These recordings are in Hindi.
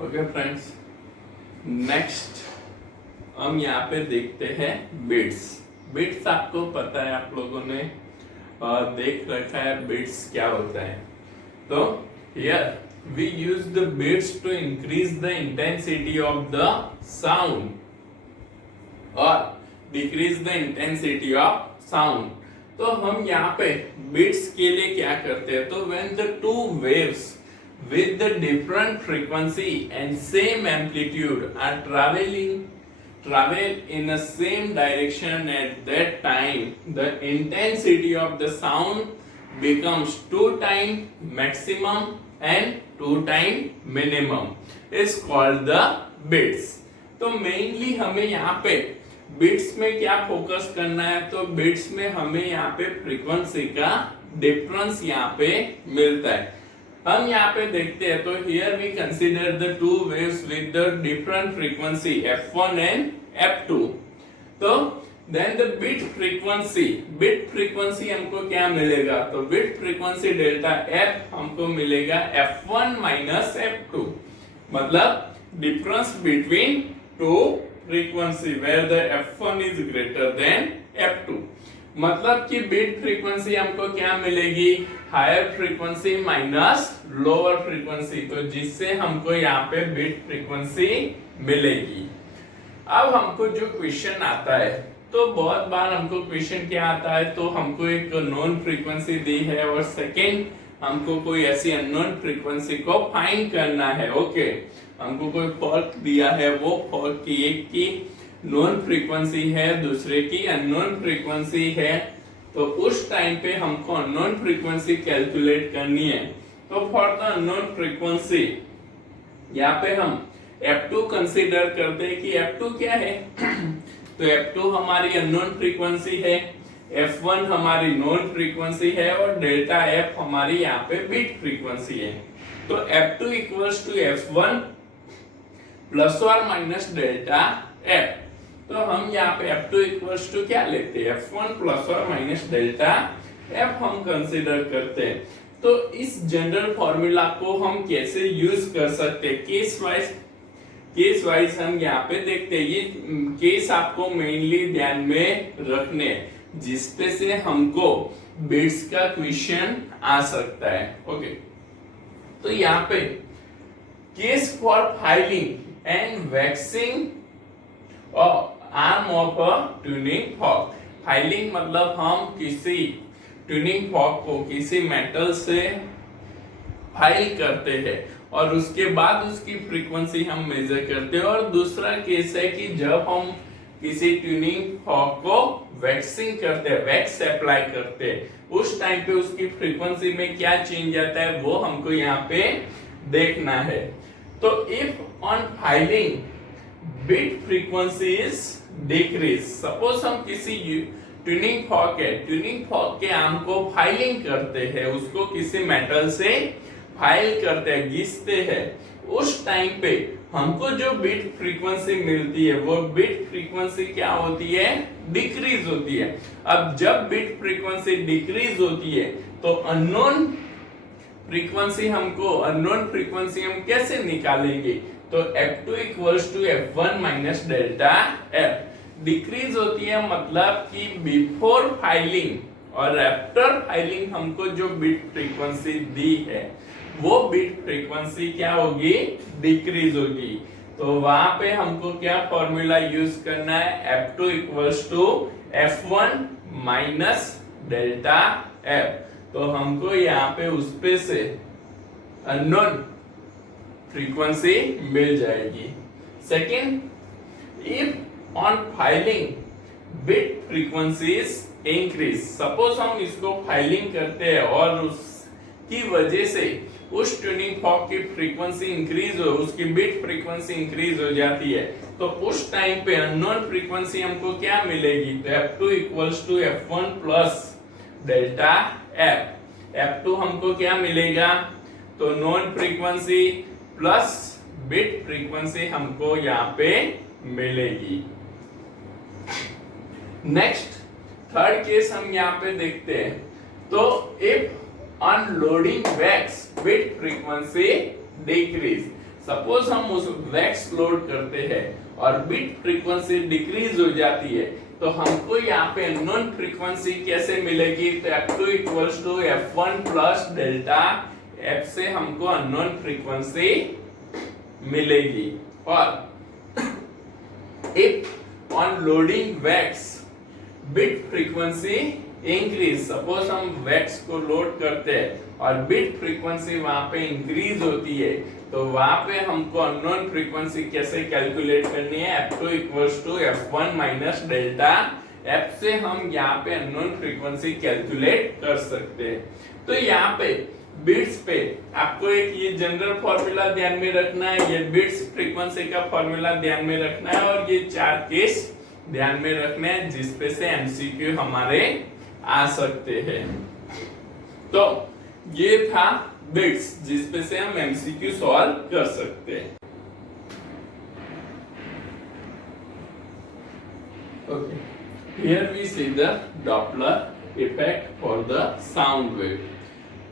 ओके फ्रेंड्स, नेक्स्ट हम यहाँ पे देखते हैं बिट्स। बिट्स आपको पता है, आप लोगों ने देख रखा है बिट्स क्या होता है। तो here we use the beats to increase the intensity of the sound और decrease the intensity of sound. तो हम यहाँ पे बिट्स के लिए क्या करते हैं, तो when the two waves with the different frequency and same amplitude are travel in the same direction at that time, the intensity of the sound becomes 2 times maximum and 2 times minimum is called the bits। तो मेनली हमें यहाँ पे बिट्स में क्या फोकस करना है, तो बिट्स में हमें यहाँ पे फ्रीक्वेंसी का डिफरेंस यहाँ पे मिलता है। हम यहाँ पे देखते हैं, तो here we consider the two waves with the different frequency f1 and f2। तो देन द बिट फ्रीक्वेंसी हमको क्या मिलेगा, तो बिट फ्रीक्वेंसी डेल्टा f हमको मिलेगा f1 माइनस f2, मतलब difference between two frequency where the f1 is greater than f2। मतलब कि बिट फ्रीक्वेंसी हमको क्या मिलेगी, higher frequency minus lower frequency, तो जिससे हमको यहाँ पे बिट फ्रीक्वेंसी मिलेगी। अब हमको जो क्वेश्चन आता है, तो बहुत बार हमको क्वेश्चन क्या आता है, तो हमको एक नॉन फ्रीक्वेंसी दी है और सेकेंड हमको कोई ऐसी अननोन फ्रीक्वेंसी को फाइंड करना है। ओके, हमको कोई फॉल्ट दिया है, वो फॉल्ट की एक की नॉन फ्रीक्वेंसी है, दूसरे की अननोन फ्रीक्वेंसी है। तो उस टाइम पे हमको अननोन फ्रीक्वेंसी कैलकुलेट करनी है। तो फॉर द अननोन फ्रीक्वेंसी यहाँ पे हम f2 कंसीडर करते हैं कि f2 क्या है तो f2 हमारी अननोन फ्रीक्वेंसी है, f1 हमारी नॉन फ्रीक्वेंसी है और डेल्टा f हमारी यहाँ पे बिट फ्रीक्वेंसी है। तो f2 equals to f1 plus और माइनस डेल्टा f। तो हम यहाँ पे f2 इक्वल्स टू क्या लेते हैं, f1 प्लस और माइनस डेल्टा f हम कंसीडर करते हैं। तो इस जनरल फॉर्मूला को हम कैसे यूज कर सकते हैं, केस वाइज हम यहाँ पे देखते हैं। ये केस आपको मेनली ध्यान में रखने, जिसपे से हमको बिट्स का क्वेश्चन आ सकता है। ओके, तो यहाँ पे case for filing and waxing और arm of a tuning fork. Filing मतलब हम किसी ट्यूनिंग फॉर्क को किसी मेटल से फाइल करते हैं और उसके बाद उसकी फ्रीक्वेंसी हम मेजर करते हैं। और दूसरा केस है कि जब हम किसी ट्यूनिंग फॉर्क को वैक्सिंग करते हैं, वैक्स अप्लाई करते हैं, उस टाइम पे उसकी फ्रीक्वेंसी में क्या चेंज आता है वो हमको यहाँ पे देखना है। तो if on filing beat frequency is decrease, suppose हम किसी ट्यूनिंग फॉर्क के आर्म को फाइलिंग करते हैं, उसको किसी मेटल से फाइल करते हैं, घिसते हैं, उस टाइम पे हमको जो बिट फ्रीक्वेंसी मिलती है वो बिट फ्रीक्वेंसी क्या होती है, डिक्रीज होती है। अब जब बिट फ्रीक्वेंसी डिक्रीज होती है तो अननोन फ्रीक्वेंसी हम कैसे निकालेंगे, तो f2 equals to f1 minus delta f। Decrease होती है मतलब कि बिफोर फाइलिंग और आफ्टर फाइलिंग हमको जो बिट फ्रीक्वेंसी दी है वो बिट फ्रीक्वेंसी क्या होगी, डिक्रीज होगी। तो वहां पे हमको क्या फॉर्मूला यूज करना है, f2 equals to f1 minus delta f। तो हमको यहाँ पे उस पे से अननोन फ्रीक्वेंसी मिल जाएगी। Second, if on filing bit frequencies increase, suppose हम इसको फाइलिंग करते हैं और उसकी वजह से उस ट्यूनिंग फॉर्क की फ्रीक्वेंसी इंक्रीज हो, उसकी बिट फ्रीक्वेंसी इंक्रीज हो जाती है, तो उस टाइम पे अननोन फ्रीक्वेंसी हमको क्या मिलेगी, तो f2 equals to f1 plus delta f। f2 हमको क्या मिलेगा, तो known frequency plus beat frequency हमको यहाँ पे मिलेगी। नेक्स्ट थर्ड केस हम यहाँ पे देखते हैं, तो if unloading wax beat frequency decrease, suppose हम उस वैक्स लोड करते हैं और बिट फ्रीक्वेंसी डिक्रीज हो जाती है, तो हमको यहाँ पे अननोन फ्रीक्वेंसी कैसे मिलेगी? तो F2 equals to F1 plus delta F से हमको अननोन फ्रीक्वेंसी मिलेगी। और if on loading wax bit frequency increase, suppose हम वैक्स को लोड करते हैं और बिट फ्रीक्वेंसी वहां पे इंक्रीज होती है, तो वहां पे हमको अननोन फ्रीक्वेंसी कैसे कैलकुलेट करनी है? F2 equals to F1 minus delta F से हम यहाँ पे अननोन फ्रीक्वेंसी कैलकुलेट कर सकते हैं। तो यहाँ पे बिट्स पे आपको एक ये जनरल फॉर्मूला ध्यान में रखना है, ये बिट्स फ्रीक्वेंसी का फॉर्मूला ध्यान में रखना है, और ये 4 केस ध्यान में रखने हैं जिसपे से एमसीक्यू हमारे आ सकते हैं। तो ये था बिट्स जिसपे से हम एमसीक्यू सॉल्व कर सकते हैं। Okay, here we see the Doppler effect for the sound wave.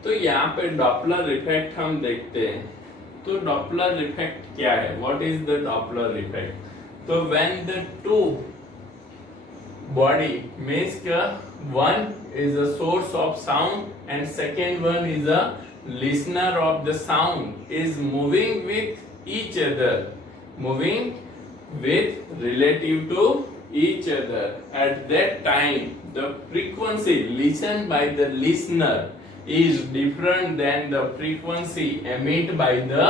तो यहाँ पे डॉपलर इफेक्ट हम देखते हैं। तो डॉपलर इफेक्ट क्या है? What is the Doppler effect? तो when the two body means one is a source of sound and second one is a listener of the sound is moving with each other, moving with relative to each other. At that time the frequency listened by the listener is different than the frequency emitted by the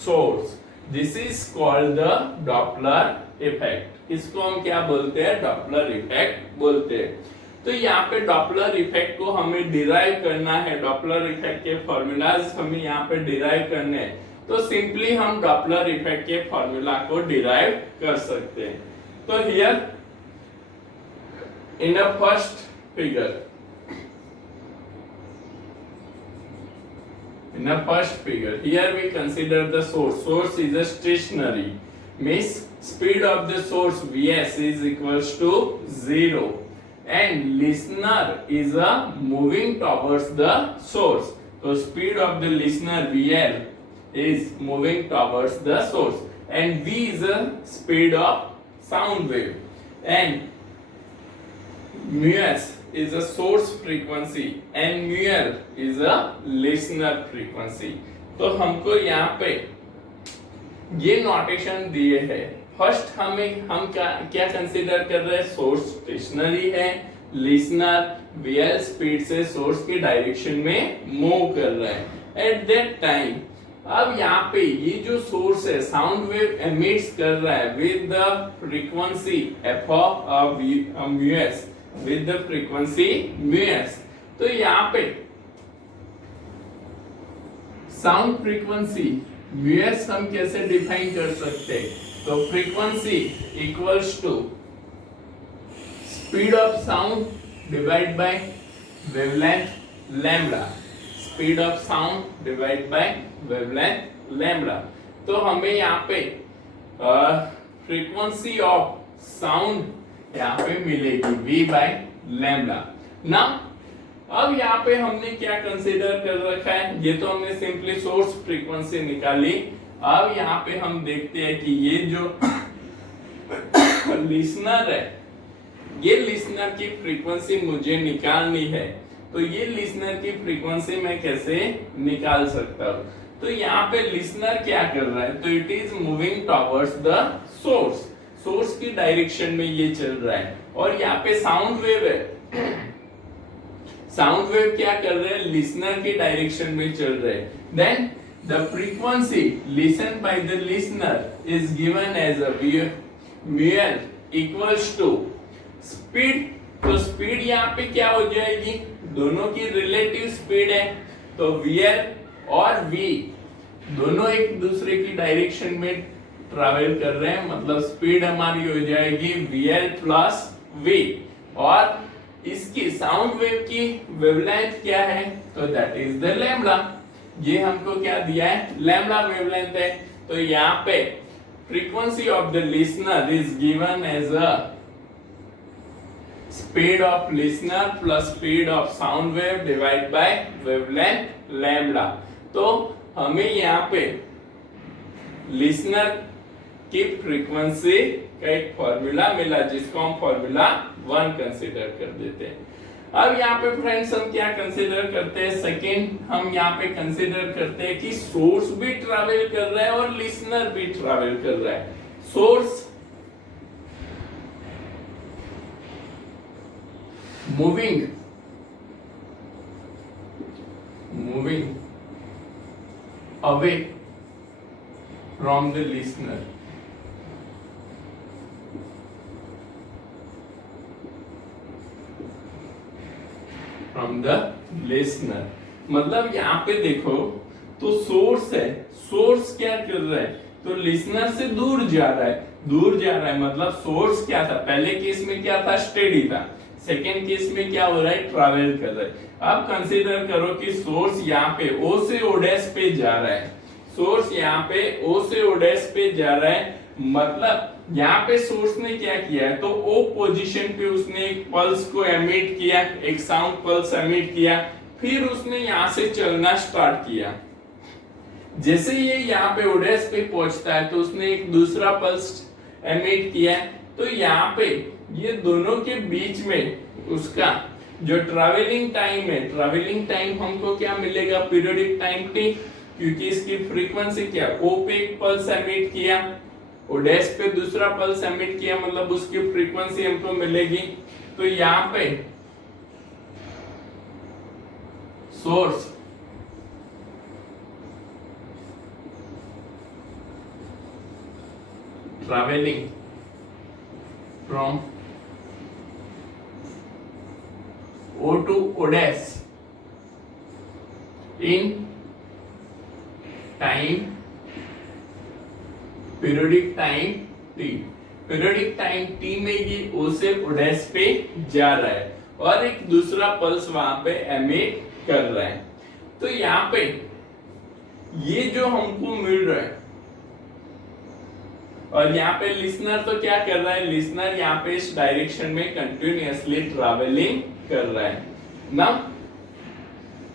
source. This is called the Doppler effect. इसको हम क्या बोलते हैं? डॉपलर इफेक्ट बोलते हैं। तो यहाँ पे डॉपलर इफेक्ट को हमें डिराइव करना है, डॉपलर इफेक्ट के फॉर्मूलाज हमें यहाँ पे डिराइव करने हैं। तो सिंपली हम डॉपलर इफेक्ट के फॉर्मूला को डिराइव कर सकते हैं। तो here in the first figure, in the first figure, here we consider the source. Source is a stationary, means speed of the source Vs is equals to 0, and listener is a moving towards the source. So speed of the listener Vl is moving towards the source, and V is the speed of sound wave, and µs is a source frequency and μl is a listener frequency. तो हमको यहाँ पे ये नोटेशन दिए है। फर्स्ट हम क्या कंसीडर कर रहे हैं? सोर्स स्टेशनरी है, लिसनर वीएल स्पीड से सोर्स की डायरेक्शन में मूव कर रहा है। एट दैट टाइम अब यहाँ पे ये जो सोर्स है साउंड वेव एमिट्स कर रहा है with the frequency F of mu s, with the frequency µs। तो यहाँ पे साउंड फ्रीक्वेंसी µs हम कैसे डिफाइन कर सकते हैं? तो frequency equals to speed of sound divide by wavelength lambda, speed of sound divide by wavelength lambda. तो हमें यहाँ पे फ्रीक्वेंसी ऑफ साउंड यहाँ पे मिलेगी v बाय लैम्डा ना। अब यहाँ पे हमने क्या कंसीडर कर रखा है? ये तो हमने सिंपली सोर्स फ्रीक्वेंसी निकाली। अब यहाँ पे हम देखते हैं कि ये जो लिसनर है, ये लिसनर की फ्रीक्वेंसी मुझे निकालनी है। तो ये लिसनर की फ्रीक्वेंसी मैं कैसे निकाल सकता हूँ? तो यहाँ पे लिसनर क्या कर रहा है? तो it is moving towards the source, source की डायरेक्शन में ये चल रहा है। और यहाँ पे साउंड वेव है, साउंड वेव क्या कर रहे हैं? लिसनर की डायरेक्शन में चल रहे हैं। Then the frequency listen by the listener is given as a mu L equals to speed. तो स्पीड यहाँ पे क्या हो जाएगी? दोनों की रिलेटिव स्पीड है, तो वीएल और वी दोनों एक दूसरे की डायरेक्शन में ट्रैवल कर रहे हैं, मतलब स्पीड हमारी हो जाएगी VL प्लस V। और इसकी साउंड वेव की वेवलेंथ क्या है? तो दैट इज द लैम्डा। ये हमको क्या दिया है? लैम्डा वेवलेंथ है। तो यहाँ पे frequency of the listener is given as a speed of listener plus speed of sound wave divide by wavelength lambda. तो हमें यहाँ पे लिसनर की फ्रीक्वेंसी का एक फॉर्मूला मिला जिसको हम फॉर्मूला 1 कंसीडर कर देते हैं। अब यहाँ पे फ्रेंड्स हम क्या कंसीडर करते हैं, सेकेंड हम यहाँ पे कंसीडर करते हैं कि सोर्स भी ट्रैवल कर रहा है और लिसनर भी ट्रैवल कर रहा है। Source moving away from the listener, मतलब यहाँ पे देखो तो सोर्स है, सोर्स क्या कर रहा है, तो लिसनर से दूर जा रहा है, मतलब सोर्स क्या था, पहले केस में क्या था, स्टेडी था, सेकेंड केस में क्या हो रहा है, ट्रैवल कर रहा है। अब कंसीडर करो कि सोर्स यहाँ पे O से O' पे जा रहा है, सोर्स यहाँ पे O से O' पे जा रहा है, मतलब यहाँ पे सोर्स ने क्या किया है, तो O पोजीशन पे उसने एक पल्स को एमिट किया, एक साउंड पल्स एमिट किया, फिर उसने यहाँ से चलना स्टार्ट किया। जैसे ये यहाँ पे O' पे पहुंचता है तो उसने एक दूसरा पल्स एमिट किया, तो यहाँ पे ये दोनों के बीच में उसका जो ट्रैवलिंग टाइम है, ट्रैवलिंग टाइम हमको क्या मिलेगा, पीरियोडिक टाइम t, क्योंकि इसकी फ्रीक्वेंसी क्या, O पे एक पल्स एमिट किया, O' पे दूसरा पल्स एमिट किया, मतलब उसकी फ्रीक्वेंसी हमको मिलेगी। तो यहाँ पे source travelling from O to O' in time, periodic time t, periodic time t में ये O से O' पे जा रहा है और एक दूसरा पल्स वहां पे एमिट कर रहा है। तो यहाँ पे ये जो हमको मिल रहा है, और यहाँ पे लिसनर तो क्या कर रहा है, लिसनर यहाँ पे इस डायरेक्शन में कंटिन्यूअसली ट्रैवलिंग कर रहा है ना।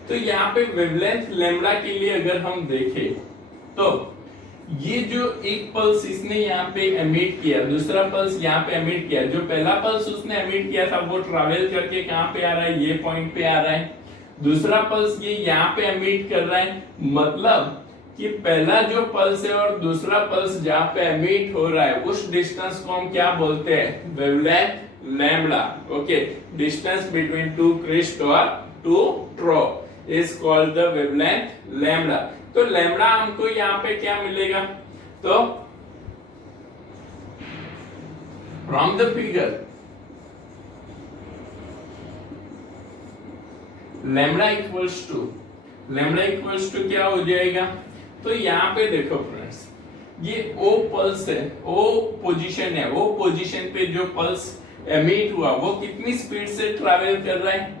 तो यहाँ पे वेवलेंथ लैम्बडा के लिए अगर हम देखें तो ये जो एक पल्स इसने यहाँ पे एमिट किया, दूसरा पल्स यहाँ पे एमिट किया, जो पहला पल्स उसने एमिट किया था वो ट्रैवल करके कहाँ पे आ रहा है, ये पॉइंट पे आ रहा है, दूसरा पल्स ये यहाँ पे एमिट कर रहा है, मतलब कि पहला जो पल्स है और दूसरा पल्स जहाँ पे एमिट हो रहा है उस डिस्टेंस को हम क्या बोलते हैं, wavelength lambda. Okay, distance between two crest और two trough is called the wavelength lambda. तो लैम्बडा हमको यहाँ पे क्या मिलेगा, तो from the figure lambda equals to क्या हो जाएगा, तो यहाँ पे देखो फ्रेंड्स ये O पल्स है, O पोजीशन है, O पोजीशन पे जो पल्स एमिट हुआ वो कितनी स्पीड से ट्रैवल कर रहा है,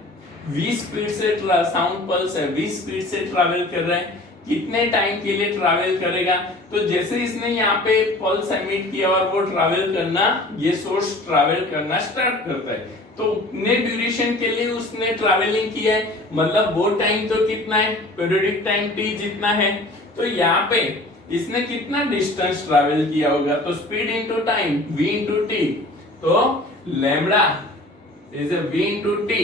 v स्पीड से, साउंड पल्स है v स्पीड से ट्रैवल कर रहा है, कितने टाइम के लिए ट्रैवल करेगा, तो जैसे इसने यहाँ पे पल्स एमिट किया और वो ट्रैवल करना, ये सोर्स ट्रैवल करना स्टार्ट करता है, तो उतने ड्यूरेशन के लिए उसने ट्रैवलिंग किया है, मतलब वो टाइम तो कितना है, पीरियोडिक टाइम t जितना है, तो यहाँ पे इसने कितना डिस्टेंस ट्रैवल किया होगा, तो speed into time v into t, तो lambda is v into t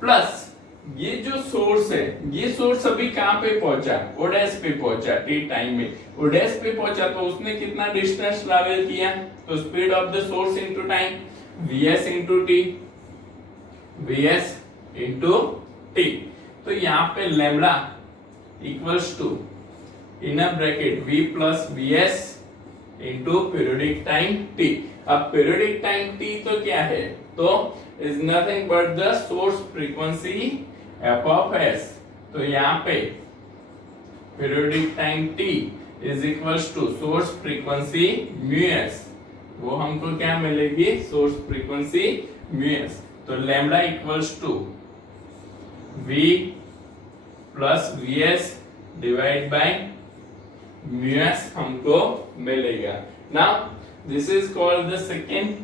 plus ये जो सोर्स है, ये सोर्स अभी कहां पे पहुंचा, O' पे पहुंचा, t टाइम में O' पे पहुंचा, तो उसने कितना डिस्टेंस ट्रैवल किया, तो speed of the source into time vs into t, vs into t, तो यहाँ पे lambda equals to inner bracket v plus vs into periodic time t। अब पीरियोडिक टाइम t तो क्या है, तो is nothing but the source frequency f of s, तो यहाँ पे periodic time t is equals to source frequency μs, वो हमको क्या मिलेगी, सोर्स फ्रीक्वेंसी μs, तो lambda equals to v plus vs divide by μs हमको मिलेगा। Now this is called the second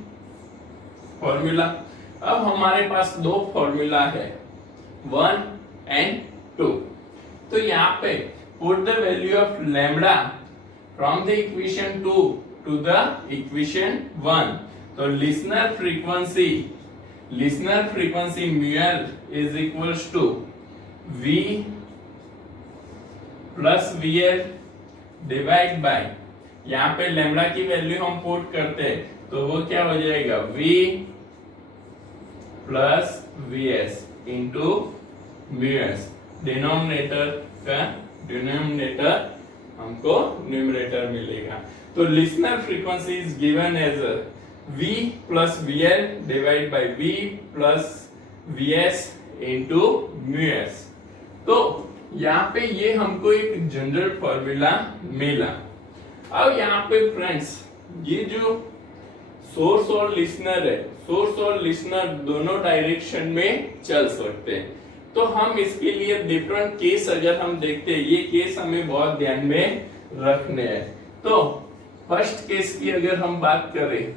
formula. अब हमारे पास दो फॉर्मूला है 1 एंड 2, तो यहाँ पे put the value of lambda from the equation 2 to the equation 1. तो listener frequency mu L is equals to V plus VL divide bye, यहाँ पे लेमडा की वैल्यू हम पुट करते हैं तो वो क्या हो जाएगा, V plus VS into mu s. Denominator हमको न्यूमरेटर मिलेगा। तो listener frequency is given as V plus VL divide by V plus VS into mu s. तो यहाँ पे ये हमको एक जनरल फॉर्मूला मिला। अब यहाँ पे फ्रेंड्स ये जो सोर्स और लिसनर है, सोर्स और लिसनर दोनों डायरेक्शन में चल सकते हैं। तो हम इसके लिए डिफरेंट केस अगर हम देखते हैं, ये केस हमें बहुत ध्यान में रखने हैं। तो फर्स्ट केस की अगर हम बात करें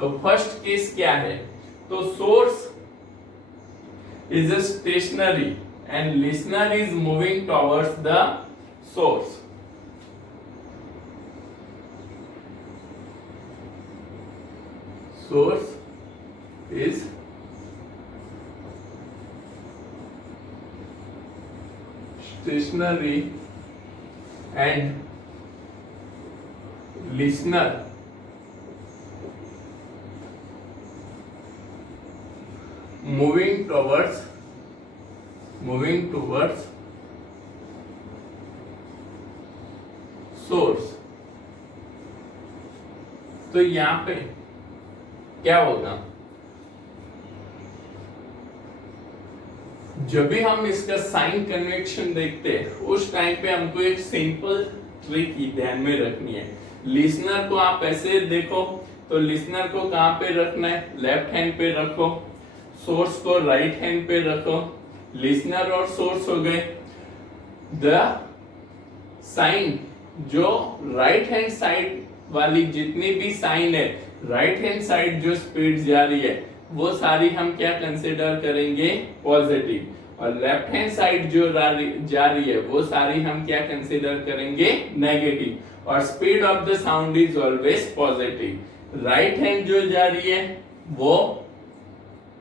तो फर्स्ट केस क्या है, तो source is a stationary and listener is moving towards the source. Source is stationary and listener moving towards source. तो यहां पे क्या होगा, जब भी हम इसका साइन कन्वेक्शन देखते हैं उस टाइम पे हमको एक सिंपल ट्रिक ही ध्यान में रखनी है। लिसनर को आप ऐसे देखो तो लिसनर को कहां पे रखना है, लेफ्ट हैंड पे रखो, सोर्स को राइट हैंड पे रखो। लिसनर और सोर्स हो गए। द साइन जो राइट हैंड साइड वाली जितनी भी साइन है, राइट हैंड साइड जो स्पीड जा रही है वो सारी हम क्या कंसीडर करेंगे, पॉजिटिव, और लेफ्ट हैंड साइड जो जा रही है वो सारी हम क्या कंसीडर करेंगे, नेगेटिव। और speed of the sound is always positive. Right hand जो जा रही है वो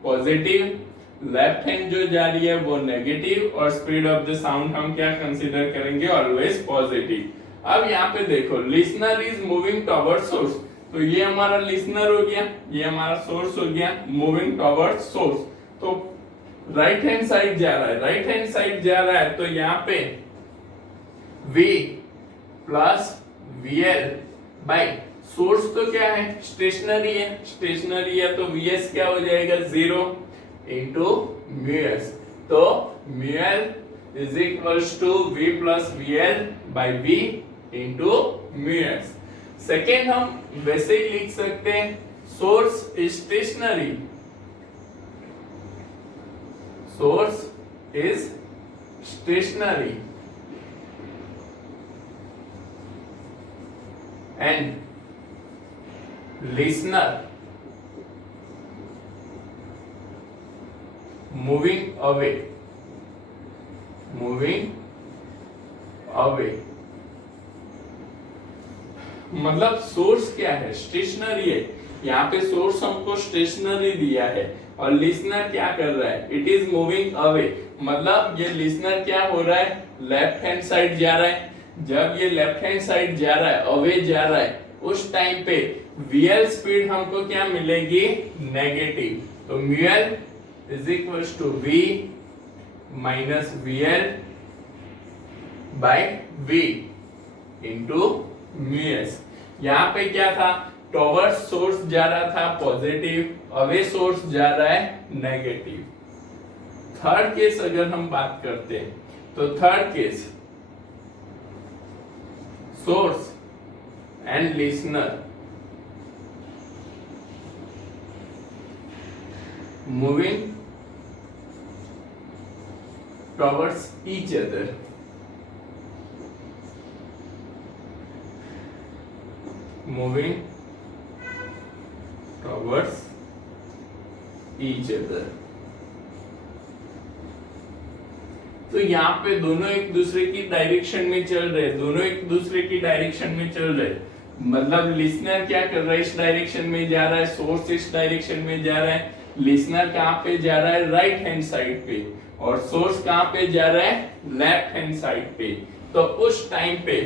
पॉजिटिव, लेफ्ट हैंड जो जा रही है वो नेगेटिव, और स्पीड ऑफ द साउंड हम क्या कंसीडर करेंगे, ऑलवेज पॉजिटिव। अब यहाँ पे देखो, लिसनर इज मूविंग टॉवर्ड सोर्स, तो ये हमारा लिसनर हो गया, ये हमारा सोर्स हो गया, मूविंग टॉवर्ड सोर्स। तो राइट हैंड साइड जा रहा है, राइट हैंड साइड जा रहा है, तो यहाँ पे V plus VL by source तो क्या है, स्टेशनरी है, स्टेशनरी है, तो VS क्या हो जाएगा, 0 इंटू म्यूएस। तो mu L is equals to V plus VL by V into mu S. Second हम वैसे ही लिख सकते हैं, source is stationary, source is stationary and listener moving away मतलब सोर्स क्या है, स्टेशनरी है। यहाँ पे सोर्स हमको स्टेशनरी दिया है और लिसनर क्या कर रहा है, इट इज मूविंग अवे, मतलब ये लिसनर क्या हो रहा है, लेफ्ट हैंड साइड जा रहा है। जब ये लेफ्ट हैंड साइड जा रहा है, अवे जा रहा है, उस टाइम पे VL स्पीड हमको क्या मिलेगी, नेगेटिव। तो mu L is equals to V minus VL by V into mu S. यहाँ पे क्या था, टॉवर्ड्स सोर्स जा रहा था पॉजिटिव, अवे सोर्स जा रहा है नेगेटिव। थर्ड केस अगर हम बात करते हैं तो third case, source and listener moving towards each other, moving towards each other। तो यहाँ पे दोनों एक दूसरे की डायरेक्शन में चल रहे, दोनों एक दूसरे की डायरेक्शन में चल रहे, मतलब लिसनर क्या कर रहा है, इस डायरेक्शन में जा रहा है, सोर्स इस डायरेक्शन में जा रहा है, लिसनर कहाँ पे जा रहा है, राइट हैंड साइड पे, और सोर्स कहाँ पे जा रहा है, लेफ्ट हैंड साइड पे। तो उस टाइम पे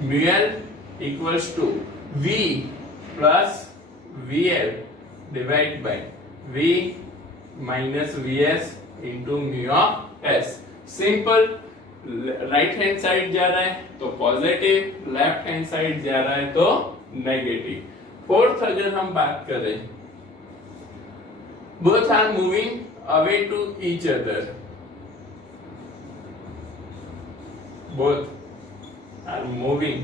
mu L equals to V plus VL divide by V minus VS into mu of S। Simple, right hand side जा रहा है तो पॉजिटिव, लेफ्ट हैंड साइड जा रहा है तो नेगेटिव। फोर्थ अगर हम बात करें, both are moving away to each other, both are moving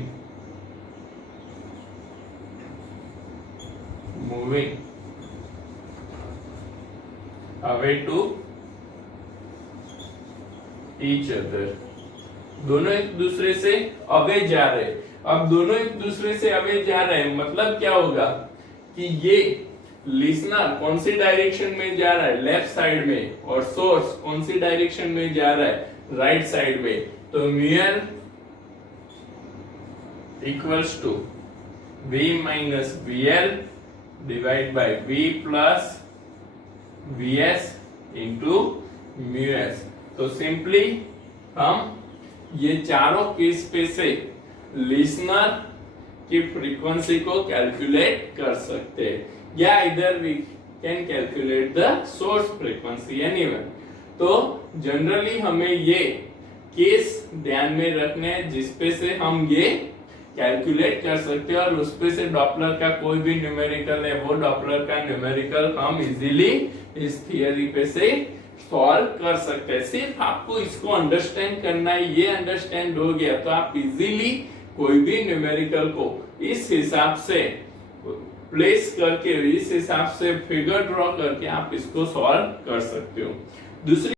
away to each other, दोनों एक दूसरे से अवे जा रहे। अब दोनों एक दूसरे से अवे जा रहे हैं मतलब क्या होगा कि ये लिसनर कौन सी डायरेक्शन में जा रहा है, लेफ्ट साइड में, और सोर्स कौन सी डायरेक्शन में जा रहा है, राइट साइड में। तो mu L equals to V minus VL divide by V plus VS into mu S। तो सिंपली हम ये चारों केस पे से लिसनर की फ्रीक्वेंसी को कैलकुलेट कर सकते हैं, या इधर we can calculate the source frequency anyone. तो जनरली हमें ये केस ध्यान में रखने हैं जिसपे से हम ये कैलकुलेट कर सकते हैं, और उसपे से डॉपलर का कोई भी न्यूमेरिकल है वो डॉपलर का न्यूमेरिकल हम इजीली इस थियरी पे से सॉल्व कर सकते हैं। सिर्फ आपको इसको अंडरस्टैंड करना है, ये अंडरस्टैंड हो गया तो आप इजीली कोई भी न्यूमेरिकल को इस हिसाब से प्लेस करके, इस हिसाब से फिगर ड्रॉ करके आप इसको सॉल्व कर सकते हो। दूसरी